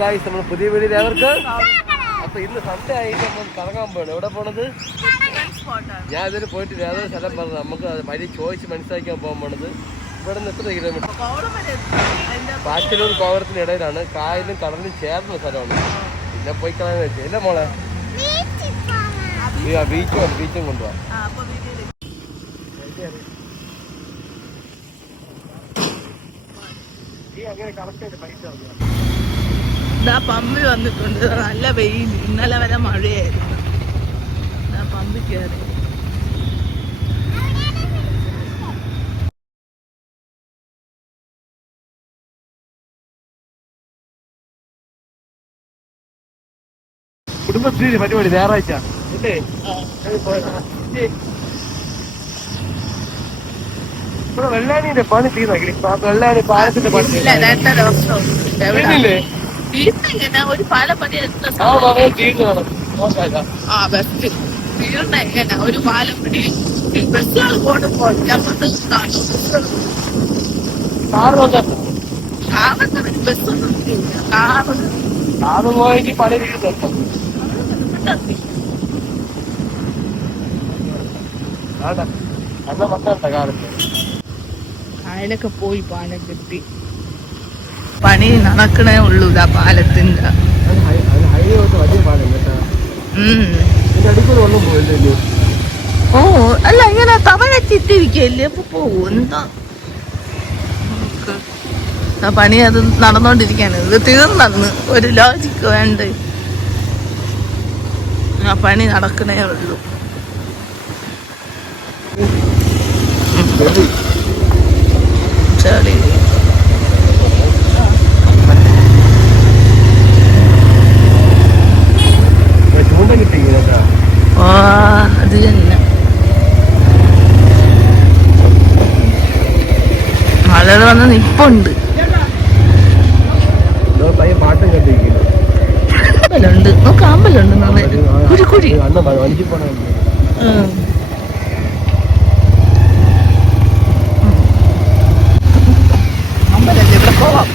Guys, നമ്മൾ പുതിയ വീഡിയോയിൽ അവർക്ക് അപ്പൊ ഇന്ന് സൺഡേ ആയിട്ട് നമ്മൾ കറങ്ങാൻ പോകണം. എവിടെ പോണത്? ഞാൻ ഇതിന് പോയിട്ടില്ല. അതൊരു സ്ഥലം പറഞ്ഞു. നമുക്ക് വഴി ചോദിച്ച് മനസ്സിലാക്കാൻ പോകാൻ പോണത്. ഇവിടെ നിന്ന് എത്ര കിലോമീറ്റർ? പാച്ചലൂർ കോവളത്തിന് ഇടയിലാണ്. കായലും കടലിനും ചേർന്ന സ്ഥലമാണ്. പിന്നെ പോയി കളയാന്ന് വെച്ചാൽ ഇല്ല മോളെ, ബീച്ചും കൊണ്ടുപോകാം. പമ്പി വന്നിട്ടുണ്ട്. നല്ല വെയിൽ. ഇന്നലെ വരെ മഴയായിരുന്നു. പമ്പി കയറി. കുടുംബശ്രീ പരിപാടി ഞായറാഴ്ച അല്ലേ? ഇവിടെ വെള്ളാണിന്റെ പണി തീർന്നാ? വെള്ളാണി പാലത്തിന്റെ പണി ഒരു പാലം പണി ഒരു പാലം പണി ബസ്സുകൾ പോകുമ്പോൾ ബസ്സൊന്നും കാറ് പോയിട്ട് പണി തീർന്നു. കായലൊക്കെ പോയി പാലം കെട്ടി പണി നടക്കണേ ഉള്ളൂ. ഇതാ പാലത്തിന്റെ ഓ അല്ല, ഇങ്ങനെ തവഴച്ചിട്ടിരിക്കല്ലേ. അപ്പൊ പോവും എന്താ പണി? അത് നടന്നോണ്ടിരിക്കാണ്. ഇത് തീർന്നു. ഒരു ലോജിക്ക് വേണ്ട. ആ പണി നടക്കണേ ഉള്ളൂ. ശരി, അത് തന്നെ. മലകൾ വന്ന് നിപ്പുണ്ട്. അമ്പലുണ്ട്, നോക്ക് അമ്പലുണ്ട്. കുരി അമ്പലല്ലേ, ഇവിടെ പോവാം.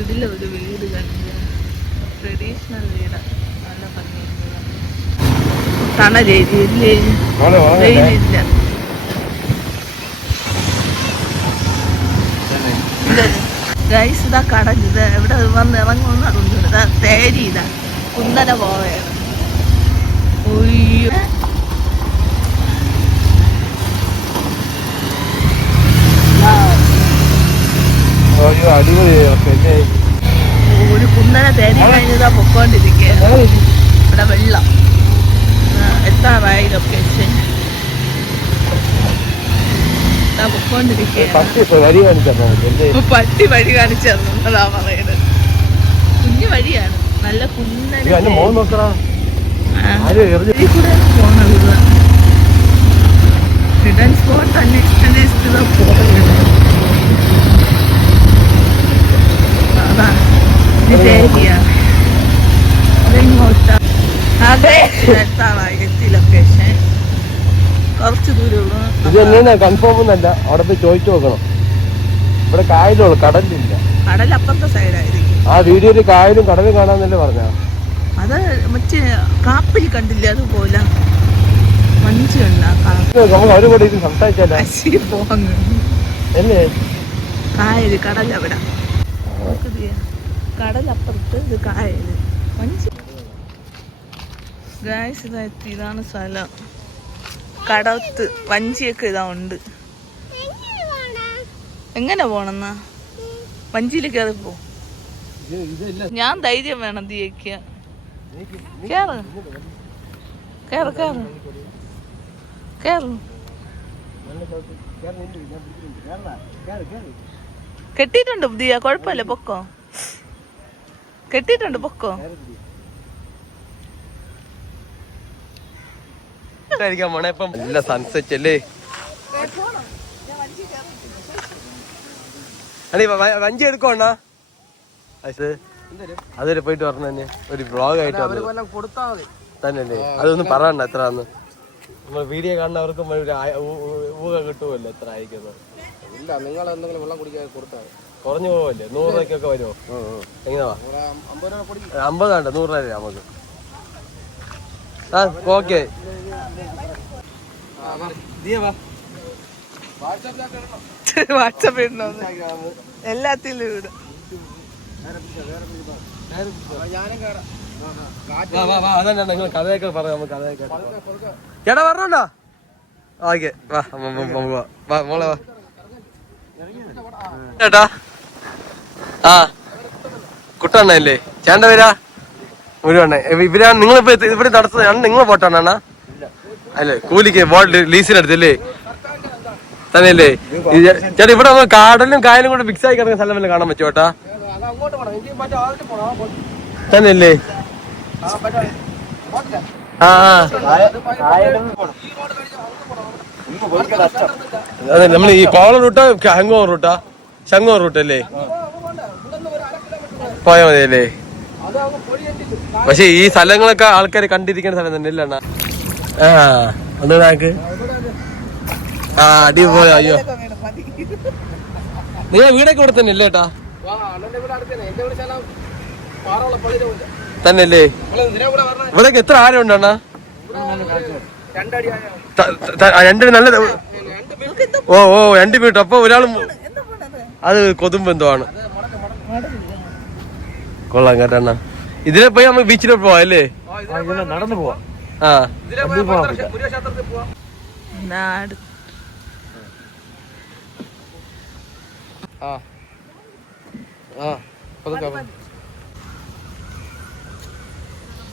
ഇതിലെ ഒരു വീട് കണ്ട്, ട്രഡീഷണൽ വീട്. നല്ല ഭംഗിയുണ്ട്. തണലേരിയല്ലേ, വെയിലില്ല. ഗൈസ്, ഇതാ കടൽ. ഇത് എവിടെ വന്ന് ഇറങ്ങുമെന്ന് അറിഞ്ഞു. ഇതാ തേരി. ഇതാ കുന്നര പോവുകയാണ്. ഒരു കുന്നര തേരി കഴിഞ്ഞതാ പൊക്കോണ്ടിരിക്കുകയാണ്. ഇവിടെ വെള്ളം എത്താറായി. ലൊക്കേഷൻ പൊക്കോണ്ടിരിക്കുകയാണ്. പട്ടി വഴി കാണിച്ചു തന്നതാ പറയുന്നത്. കുഞ്ഞു വഴിയാണ്, നല്ല കുന്നര കൂടെ പോണത്. ഹിഡൻ സ്പോട്ട് അന്വേഷിച്ചിട്ട് പോകുന്നത്. അതാണ് എത്തി ലൊക്കേഷൻ. കുറച്ച് ദൂരമുള്ളൂ. കൺഫേം ഒന്നല്ല, അവിടെ പോയി ചോദിച്ചു നോക്കണം. ഇവിടെ കായലുള്ളൂ, കടലില്ല. കടൽ അപ്പുറത്തെ സൈഡായിരിക്കും. ആ വീഡിയോയില് കായലും കടലും കാണാന്നല്ലേ പറഞ്ഞ. അത് മറ്റേ കാപ്പിൽ കണ്ടില്ലേ, അതുപോലെ മഞ്ച് അവര് സംസാരിച്ചല്ലേ കായല്. കടൽ അവിടെ, കടലപ്പുറത്ത് ഇത് കായല്. മഞ്ച്. ഗായ്സ്, ഇതാ എത്തി. ഇതാണ് സ്ഥലം. കടത്ത് വഞ്ചിയൊക്കെ ഇതാ ഉണ്ട്. എങ്ങനെ പോണെന്നാ? വഞ്ചിയിൽ കയറി പോ. ഞാൻ ധൈര്യം വേണം ദിയക്ക്. കേറ് കേറ് കേറ് കേറ്. കെട്ടിയിട്ടുണ്ട് ദിയ, കുഴപ്പമില്ല, പൊക്കോ. കെട്ടിയിട്ടുണ്ട്, പൊക്കോ. നല്ല സൺസെറ്റ് അല്ലേ? അണി വഞ്ചി എടുക്കോണ്ണാ അതൊരു പോയിട്ട് പറഞ്ഞു തന്നെ ഒരു ബ്ലോഗ് ആയിട്ട് തന്നെയല്ലേ അതൊന്നും പറയണ്ട എത്ര ആന്ന് നമ്മൾ വീഡിയോ കാണുന്നവർക്കും ഒരു ഊഹ കിട്ടുമല്ലോ എത്ര അയക്കുന്നത് ഇല്ല നിങ്ങൾ എന്തെങ്കിലും വെള്ളം കുടിക്കാൻ കൊടുത്താൽ കുറഞ്ഞു പോവല്ലേ 100 രൂപയ്ക്കൊക്കെ വരുമോ എങ്ങനെയാ 50 വേണ്ട 100 രൂപ നമുക്ക് ആ ഓക്കെ വാട്സപ്പ് ഇടണോ എല്ലാത്തിലും ഇടും നിങ്ങൾ കഥയൊക്കെ പറയാം നമുക്ക് കഥയൊക്കെ ചേട്ടാ പറഞ്ഞോണ്ടാ ഓക്കെ വാ വാ മോളെ വാ ചേട്ടാ ആ കുട്ടണ്ണല്ലേ ചേട്ട പേരാ മുഴുവണ്ണ ഇവരാണ് നിങ്ങളിപ്പോ ഇവിടെ നടത്തുന്നത് നിങ്ങൾ പോട്ടാണ അല്ലേ കൂലിക്ക് ബോട്ട് ലീസിനെടുത്തല്ലേ തന്നെയല്ലേ ചേട്ടാ ഇവിടെ കാടലും കായലും കൂടെ മിക്സ് ആയി കിടക്കുന്ന സ്ഥലം വല്ല കാണാൻ പറ്റുമോ ചേട്ടാ തന്നെയല്ലേ ആ അതെ നമ്മൾ ഈ കോവളം റൂട്ടാ ഹങ്ങോർ റൂട്ടാ ശങ്ങോർ റൂട്ടല്ലേ പോയാ മതിയല്ലേ പക്ഷെ ഈ സ്ഥലങ്ങളൊക്കെ ആൾക്കാർ കണ്ടിരിക്കുന്ന സ്ഥലം തന്നെ ഇല്ലണ്ണ ആ ഒന്ന് നാക്ക് ആ അടിപൊളി അയ്യോ നിങ്ങൾ വീടൊക്കെ ഇവിടെ തന്നെ ഇല്ലേ ഏട്ടാ തന്നെയല്ലേ ഇവിടൊക്കെ എത്ര ആരം ഉണ്ടണ്ണ രണ്ടിന് നല്ല ഓ 2 മീറ്റർ അപ്പൊ ഒരാളും അത് കൊതുമ്പ് എന്തോ ആണ് കൊള്ളാം കേട്ടണ്ണ ഇതിലെ പോയി നമുക്ക് ബീച്ചിലോട്ട് പോവാം അല്ലേ നടന്നു പോവാം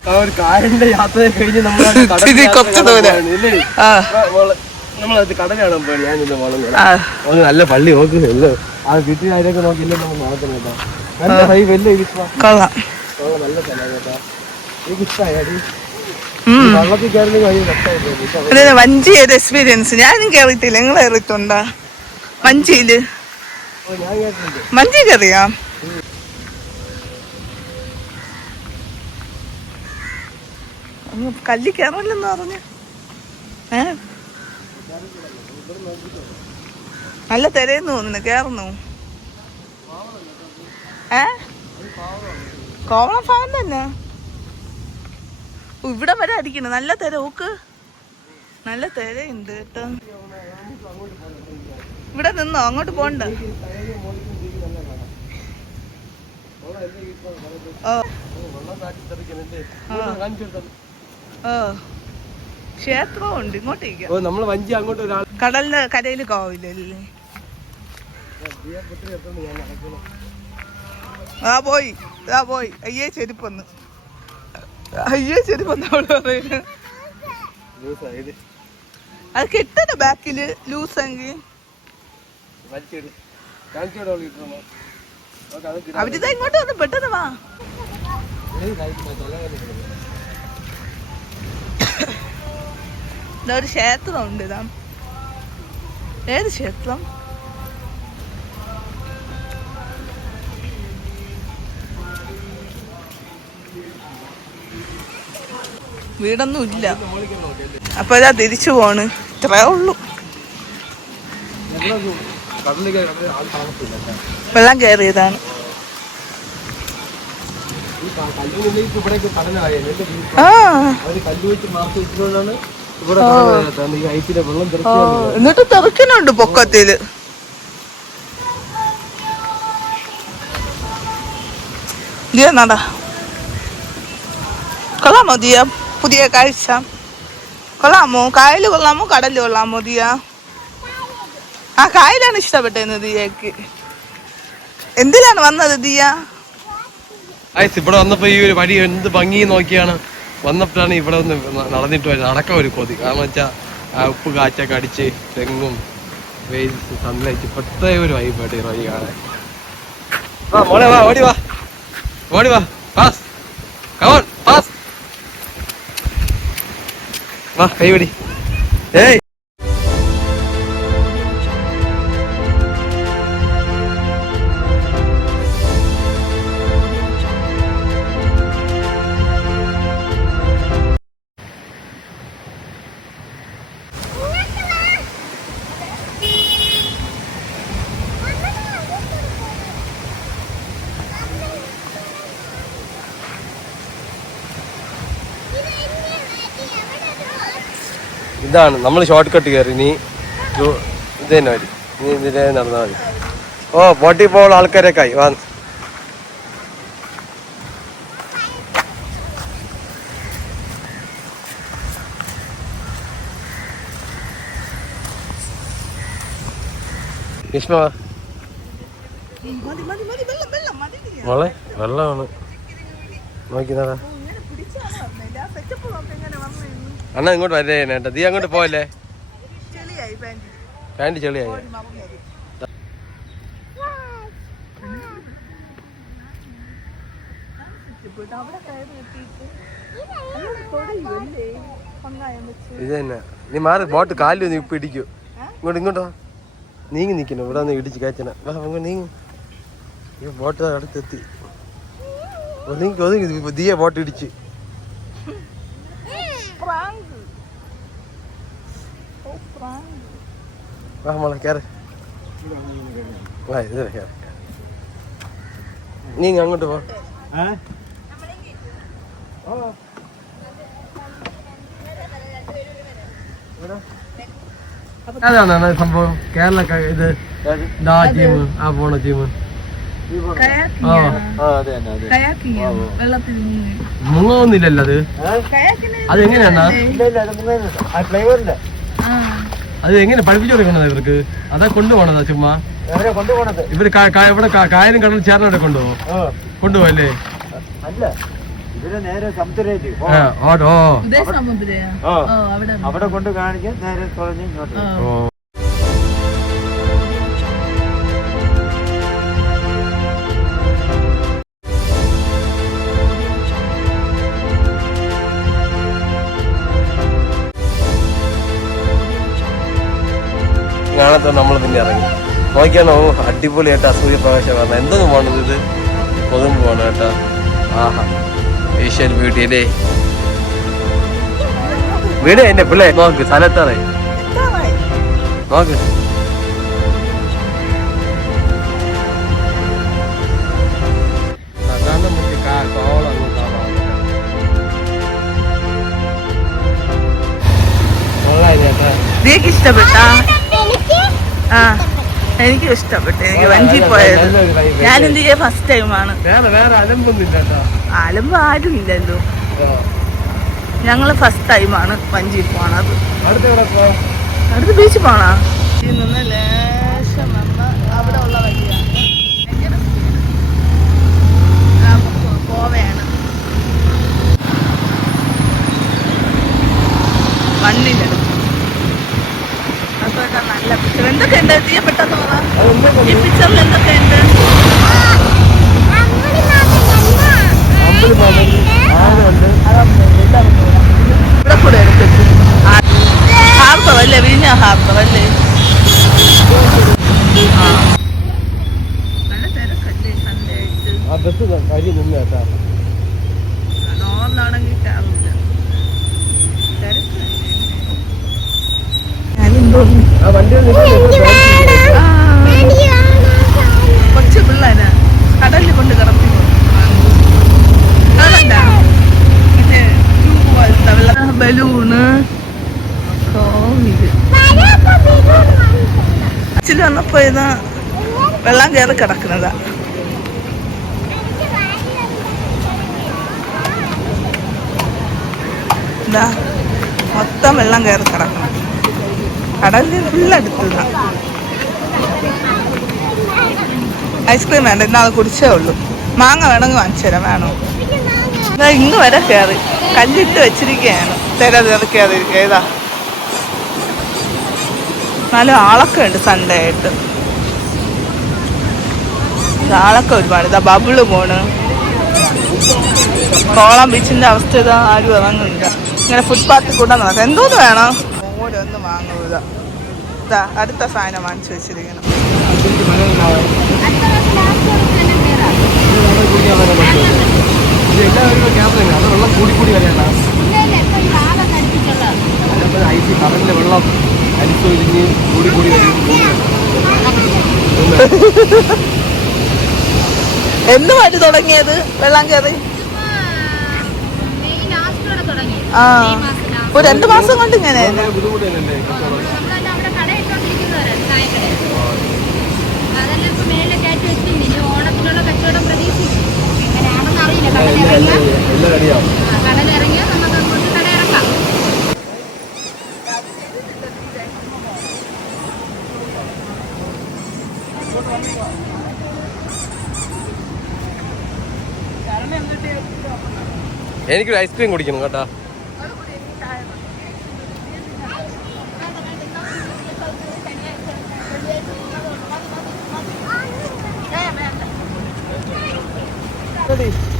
ആ ഒരു കായലിന്റെ യാത്ര കഴിഞ്ഞ് നമ്മളത് കടലാണ് ഞാനിന്ന് മോളെ നല്ല പള്ളി നോക്കുന്നില്ല ആ വീട്ടിൽ ആരൊക്കെ നോക്കില്ല നമ്മൾ നോക്കുന്നില്ല നല്ല ഹൈ വലിയ നല്ല സ്ഥലം കേട്ടാ എനിക്ക് ഇഷ്ടമായി വള്ളത്തിൽ കയറുന്ന വഞ്ചിയുടെ എക്സ്പീരിയൻസ് ഞാനും കേറിയിട്ടില്ല നിങ്ങൾ കയറിയിട്ടുണ്ടോ വഞ്ചിയില് ഞാൻ കേട്ടിട്ടുണ്ട് വഞ്ചി കയറിയാ കല്ലി കയറില്ലെന്ന് പറഞ്ഞു നല്ല തിരയെന്ന് തോന്നുന്നു കേറുന്നു കോവളം ഫാം തന്നെ ഇവിടെ വരെ അടിക്കണ നല്ല തിര ഓക്ക് നല്ല തിരയുണ്ട് കേട്ടോ ഇവിടെ നിന്നോ അങ്ങോട്ട് പോണ്ട ക്ഷേത്രമുണ്ട് ഇങ്ങോട്ടേക്ക് നമ്മള് വഞ്ചി അങ്ങോട്ട് ഒരാൾ കടലിന്റെ കരയില് കോവിലല്ലേ പോയി അയ്യേ ചെരുപ്പൊന്ന് അവള് പറയുന്നു അത് കെട്ടണ ബാക്കില് ലൂസെങ്കിൽ അവരിതാ ഇങ്ങോട്ട് വന്ന് പെട്ടെന്ന് വാ ഇതാ ഒരു ക്ഷേത്രം ഉണ്ട് ഇതാ ഏത് ക്ഷേത്രം വീടൊന്നും ഇല്ല അപ്പൊ ഇതാ തിരിച്ചു പോണ് ഇത്രേ ഉള്ളു വെള്ളം കയറിയതാണ് എന്നിട്ട് തെറിക്കുന്നുണ്ട് പൊക്കത്തില് നടാ കൊള്ളാമോ ദിയ പുതിയ കാഴ്ച കൊള്ളാമോ കായല് കൊള്ളാമോ കടല് കൊള്ളാമോ ദിയ ആ കായലാണ് ഇഷ്ടപ്പെട്ടത് ദിയക്ക് എന്തിലാണ് വന്നത് ദിയ ഇവിടെ വന്നപ്പോ ഈ ഒരു വഴി എന്ത് ഭംഗി നോക്കിയാണ് വന്നപ്പോഴാണ് ഇവിടെ ഒന്ന് നടന്നിട്ട് വരുന്നത് നടക്കാൻ ഒരു കൊതി കാരണം വെച്ചാൽ ഉപ്പ് കാച്ചൊക്കെ അടിച്ച് തെങ്ങും വെയിൽസ് സൺലൈറ്റ് പ്രത്യേക ഒരു വൈബായിട്ട് ഈ വഴി കാണാൻ മോളെ വാ ഓടി വാ പാസ് കമോൺ പാസ് വാ കൈപിടി ഏയ് ഇതാണ് നമ്മൾ ഷോർട്ട് കട്ട് കയറി. നീ ഇത് തന്നെ മതി, നീ ഇതിലേ നടന്നാൽ മതി. ഓ ബോട്ടിൽ പോകുന്ന ആൾക്കാരൊക്കെ ആയി വാ. വിഷ്മ മോളെ വെള്ളമാണ് നോക്കിനാ. അണ്ണ ഇങ്ങോട്ട് വരേ ഏട്ടാ, നീ അങ്ങോട്ട് പോയല്ലേ, പാൻറ് ചെളിയായി. ഇത് തന്നെ നീ മാറി, ബോട്ട് കാലിൽ നീ ഇപ്പൊ ഇടിക്കൂ. ഇങ്ങോട്ടോ നീങ്ങി നിൽക്കണം, ഇവിടെ ഒന്ന് ഇടിച്ച് കയറ്റണ. നീങ്ങി ബോട്ട് അടുത്തെത്തി. നീങ്ങി ഒതുങ്ങി ദിയ ബോട്ട് ഇടിച്ച്. മോളെ കയറി ഇത് കയറി. നീ അങ്ങോട്ട് പോ. അതാണ് സംഭവം. കേരള ഇത് ടീം, ആ പോണ ടീം മുങ്ങുന്നില്ലല്ലോ അത്. അതെങ്ങനെയാ അത് എങ്ങനെ പഠിപ്പിച്ചു കൊടുക്കണത് ഇവർക്ക്? അതാ കൊണ്ടുപോണതാ ചുമ്മാ ഇവര് ഇവിടെ കായലും കടലും ചേർന്നവിടെ കൊണ്ടുപോകല്ലേ? അവിടെ കൊണ്ട് കാണിക്കാൻ നേരെ തുറഞ്ഞ് ഇങ്ങോട്ട്. കാണാത്ത നമ്മൾ പിന്നെ ഇറങ്ങി നോക്കിയാണോ. അടിപൊളിയായിട്ട് സൂര്യപ്രകാശം പറഞ്ഞ എന്തൊന്നും പോണത്, ഇത് കൊതുമ്പ് പോണം കേട്ടോ. ആഹാ ഏഷ്യൻ ബ്യൂട്ടി അല്ലേ വീട്. എന്റെ പിള്ളേ നോക്ക്, സ്ഥലത്താണ് നോക്ക്. ഇഷ്ടപ്പെട്ട? ആ എനിക്കും ഇഷ്ടപ്പെട്ടു. എനിക്ക് വഞ്ചി പോയത് ഞാൻ എന്ത് ചെയ്യാ ഫസ്റ്റ് ടൈമാണ്. അലമ്പ് ആരും ഇല്ലല്ലോ. ഞങ്ങള് ഫസ്റ്റ് ടൈമാണ് വഞ്ചി പോണത്. അടുത്ത ബീച്ച് പോണാ നിന്ന് ലേശം വന്ന് അവിടെ ഉള്ള വഴിയാണ്. പോവയാണ് മണ്ണിൻ്റെ അതൊക്കെ നല്ല പിക്ചർ. എന്തൊക്കെ ഉണ്ട് ചെയ്യപ്പെട്ടെന്ന് പറയാം. ഈ പിക്ചറിൽ എന്തൊക്കെ ഉണ്ട്? ഇവിടെ കൂടെ ഹാർബർ അല്ലേ, വിഴിഞ്ഞ ഹാർബർ അല്ലേ? നല്ല തിരക്കല്ലേ സൺഡേ ആയിട്ട്. നോർമലാണെങ്കിൽ കാറില്ല തിരക്ക്. കൊച്ചു പിള്ളേരാ കടലിൽ കൊണ്ട് കിടത്തി ബലൂണ് അച്ഛന് വന്നപ്പോ ഇത് വെള്ളം കയറി കിടക്കുന്നതാ. എന്താ മൊത്തം വെള്ളം കയറി കിടക്കണം. കടലിൽ ഫുള്ളെടുത്തതാ. ഐസ്ക്രീം വേണ്ട, ഇന്നാൾ കുടിച്ചേ ഉള്ളൂ. മാങ്ങ വേണമെങ്കിൽ വാങ്ങിച്ചു തരാം. വേണോ? ഇങ്ങ് വരെ കയറി കല്ലിട്ട് വെച്ചിരിക്കുകയാണ്. തിരക്കിയാതിരിക്കുക. ഏതാ നല്ല ആളൊക്കെ ഉണ്ട് സൺഡേ ആയിട്ട്. ആളൊക്കെ ഒരുപാട്. ഇതാ ബബിള് പോണ്. കോളം ബീച്ചിന്റെ അവസ്ഥ ഇതാ, ആരും ഇറങ്ങുന്നില്ല. ഇങ്ങനെ ഫുട്പാത്തിൽ കൂടെ നടക്കാം. എന്തോന്ന് വേണം? മോനെ ഒന്ന് വാങ്ങുക. ഇതാ അടുത്ത സാധനം വാങ്ങിച്ചു വെച്ചിരിക്കണം. വെള്ളം കൂടി വരെയാണ്. വെള്ളം അരിച്ചൊരിഞ്ഞ് കൂടി വരും. എന്ന് മാറ്റി തുടങ്ങിയത് വെള്ളം കയറി? ഒരു 2 മാസം കൊണ്ട് ഇങ്ങനെ ബുദ്ധിമുട്ട് തന്നെയല്ലേ കച്ചവടം? നമ്മളെല്ലാം അവിടെ കട ഇട്ടോണ്ടിരിക്കുന്നവരാണ്, ചായക്കട. അതെല്ലാം ഇപ്പൊ മേലെ കയറ്റി വെച്ചിട്ടുണ്ട്. ഇനി ഓണത്തിനുള്ള കച്ചവടം പ്രതീക്ഷിക്കും. എങ്ങനെയാണെന്ന് അറിയില്ല. എല്ലാം അറിയാം. കടലിറങ്ങിയാൽ നമുക്ക് അങ്ങോട്ട് കട ഇറക്കാം. എനിക്കൊരു ഐസ്ക്രീം കുടിക്കണം കേട്ടാ. Ready?